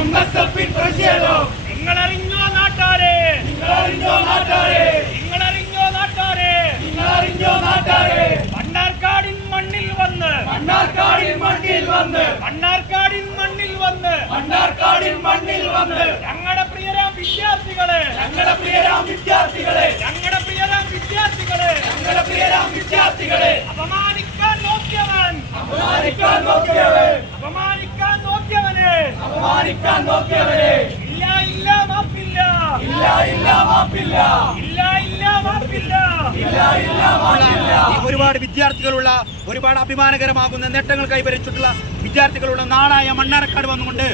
എംഎസ്എഫിൻ പ്രതിഷേധം നിങ്ങളറിഞ്ഞോ നാട്ടാരെ, നിങ്ങളറിഞ്ഞോ നാട്ടാരെ, നിങ്ങളറിഞ്ഞോ നാട്ടാരെ, നിങ്ങളറിഞ്ഞോ നാട്ടാരെ. മണ്ണാർക്കാടിൻ മണ്ണിൽ വന്ന്, മണ്ണാർക്കാടിൻ മണ്ണിൽ വന്ന്, മണ്ണാർക്കാടിൻ മണ്ണിൽ വന്ന്, മണ്ണാർക്കാടിൻ മണ്ണിൽ വന്ന് ഞങ്ങളുടെ പ്രിയരാം വിദ്യാർത്ഥികളെ, ഞങ്ങളുടെ പ്രിയരാം വിദ്യാർത്ഥികളെ, ഞങ്ങളുടെ പ്രിയരാം വിദ്യാർത്ഥികളെ ഞങ്ങളുടെ പ്രിയരാം വിദ്യാർത്ഥികളെ അപമാനിക്കാൻ നോക്കിയവൻ, അപമാനിക്കാൻ നോക്കിയവരെ, അപമാനിക്കാൻ നോക്കിയവനെ അപമാനിക്കാൻ നോക്കിയവരെ ഇല്ല ഇല്ല മാപ്പില്ല, ഇല്ല ഇല്ല മാപ്പില്ല, ഇല്ല ഇല്ല മാപ്പില്ല. ഇല്ല ഇല്ല മാപ്പില്ല. ഒരുപാട് വിദ്യാർത്ഥികളുള്ള, ഒരുപാട് അഭിമാനകരമാകുന്ന നേട്ടങ്ങൾ കൈവരിച്ചിട്ടുള്ള വിദ്യാർത്ഥികളുള്ള നാടായ മണ്ണാർക്കാട് വന്നുകൊണ്ട്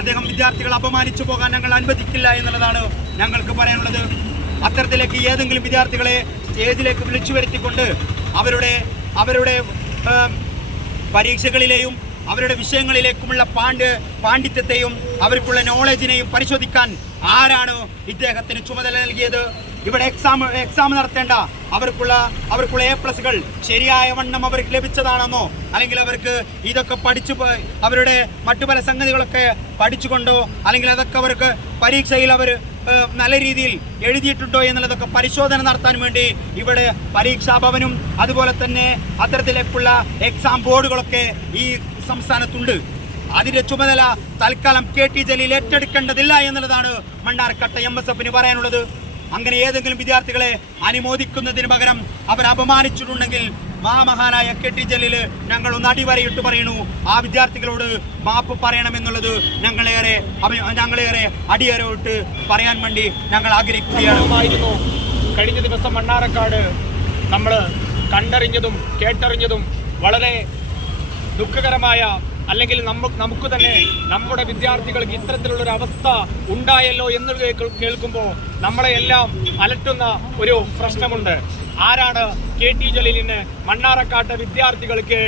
അദ്ദേഹം വിദ്യാർത്ഥികളെ അപമാനിച്ചു പോകാൻ ഞങ്ങൾ അനുവദിക്കില്ല എന്നുള്ളതാണ് ഞങ്ങൾക്ക് പറയാനുള്ളത്. അത്തരത്തിലേക്ക് ഏതെങ്കിലും വിദ്യാർത്ഥികളെ സ്റ്റേജിലേക്ക് വിളിച്ചു വരുത്തിക്കൊണ്ട് അവരുടെ പരീക്ഷകളിലെയും അവരുടെ വിഷയങ്ങളിലേക്കുമുള്ള പാണ്ഡിത്യത്തെയും അവർക്കുള്ള നോളജിനെയും പരിശോധിക്കാൻ ആരാണ് ഇദ്ദേഹത്തിന് ചുമതല നൽകിയത്? ഇവിടെ എക്സാം നടത്തേണ്ട അവർക്കുള്ള A+കൾ ശരിയായ വണ്ണം അവർക്ക് ലഭിച്ചതാണെന്നോ, അല്ലെങ്കിൽ അവർക്ക് ഇതൊക്കെ അവരുടെ മറ്റു പല സംഗതികളൊക്കെ പഠിച്ചുകൊണ്ടോ, അല്ലെങ്കിൽ അതൊക്കെ അവർക്ക് പരീക്ഷയിൽ അവർ നല്ല രീതിയിൽ എഴുതിയിട്ടുണ്ടോ എന്നുള്ളതൊക്കെ പരിശോധന നടത്താൻ വേണ്ടി ഇവിടെ പരീക്ഷാ ഭവനും അതുപോലെ തന്നെ അത്തരത്തിലേക്കുള്ള എക്സാം ബോർഡുകളൊക്കെ ഈ സംസ്ഥാനത്തുണ്ട്. അതിന്റെ ചുമതല തൽക്കാലം KT ജലീൽ ഏറ്റെടുക്കേണ്ടതില്ല എന്നുള്ളതാണ് മണ്ണാർക്കാട്ടെ MSFന് പറയാനുള്ളത്. അങ്ങനെ ഏതെങ്കിലും വിദ്യാർത്ഥികളെ അനുമോദിക്കുന്നതിന് പകരം അവർ അപമാനിച്ചിട്ടുണ്ടെങ്കിൽ മഹാമഹാനായ KT ജലീൽ ഞങ്ങളൊന്ന് അടിവരയിട്ട് പറയുന്നു, ആ വിദ്യാർത്ഥികളോട് മാപ്പ് പറയണമെന്നുള്ളത് ഞങ്ങളേറെ അടിയരോട്ട് പറയാൻ വേണ്ടി ഞങ്ങൾ ആഗ്രഹിക്കുകയാണ്. കഴിഞ്ഞ ദിവസം മണ്ണാർക്കാട് നമ്മൾ കണ്ടറിഞ്ഞതും കേട്ടറിഞ്ഞതും വളരെ ദുഃഖകരമായ, അല്ലെങ്കിൽ നമുക്ക് തന്നെ നമ്മുടെ വിദ്യാർത്ഥികൾക്ക് ഇത്തരത്തിലുള്ളൊരു അവസ്ഥ ഉണ്ടായല്ലോ എന്ന് കേൾക്കുമ്പോൾ നമ്മളെ എല്ലാം അലട്ടുന്ന ഒരു പ്രശ്നമുണ്ട്. ആരാണ് KT ജലീലിന് മണ്ണാർക്കാട്ടെ വിദ്യാർത്ഥികൾക്ക്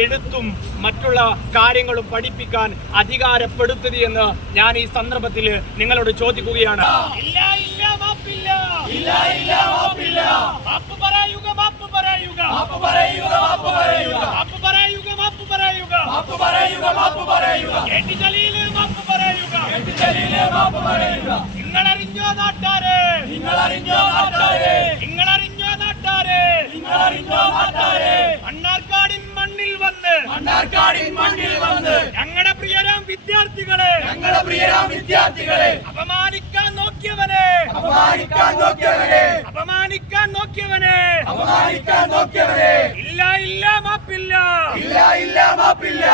എഴുത്തും മറ്റുള്ള കാര്യങ്ങളും പഠിപ്പിക്കാൻ അധികാരപ്പെടുത്തിയത് എന്ന് ഞാൻ ഈ സന്ദർഭത്തിൽ നിങ്ങളോട് ചോദിക്കുകയാണ്. ഇല്ല ഇല്ല മാപ്പില്ല, ഇല്ല ഇല്ല മാപ്പില്ല. മാപ്പ് പറയുക, മാപ്പ് പറയുക, മാപ്പ് പറയുക, മാപ്പ് പറയുക, മാപ്പ് പറയുക, മാപ്പ് പറയുക, മാപ്പ് പറയുക, മാപ്പ് പറയുക. KT ജലീൽ മാപ്പ് പറയുക, KT ജലീൽ മാപ്പ് പറയുക. നിങ്ങളറിഞ്ഞോ നാട്ടാരെ, നിങ്ങളറിഞ്ഞോ നാട്ടാരെ, നിങ്ങളറിഞ്ഞോ നാട്ടാരെ, നിങ്ങളറിഞ്ഞോ നാട്ടാരെ. മണ്ണാർക്കാടിൻ മണ്ണിൽ വന്ന്, മണ്ണാർക്കാടിൻ മണ്ണിൽ വന്ന് ഞങ്ങളുടെ പ്രിയരാം വിദ്യാർത്ഥികളെ, ഞങ്ങളുടെ പ്രിയരാം വിദ്യാർത്ഥികളെ അപമാനിക്കാൻ നോക്കിയവനെ, അപമാനിക്കാൻ നോക്കിയവരെ, അപമാനിക്കാൻ നോക്കിയവനെ അപമാനിക്കാൻ നോക്കിയവരെ ഇല്ല ഇല്ല മാപ്പില്ല, ഇല്ല ഇല്ല മാപ്പില്ല.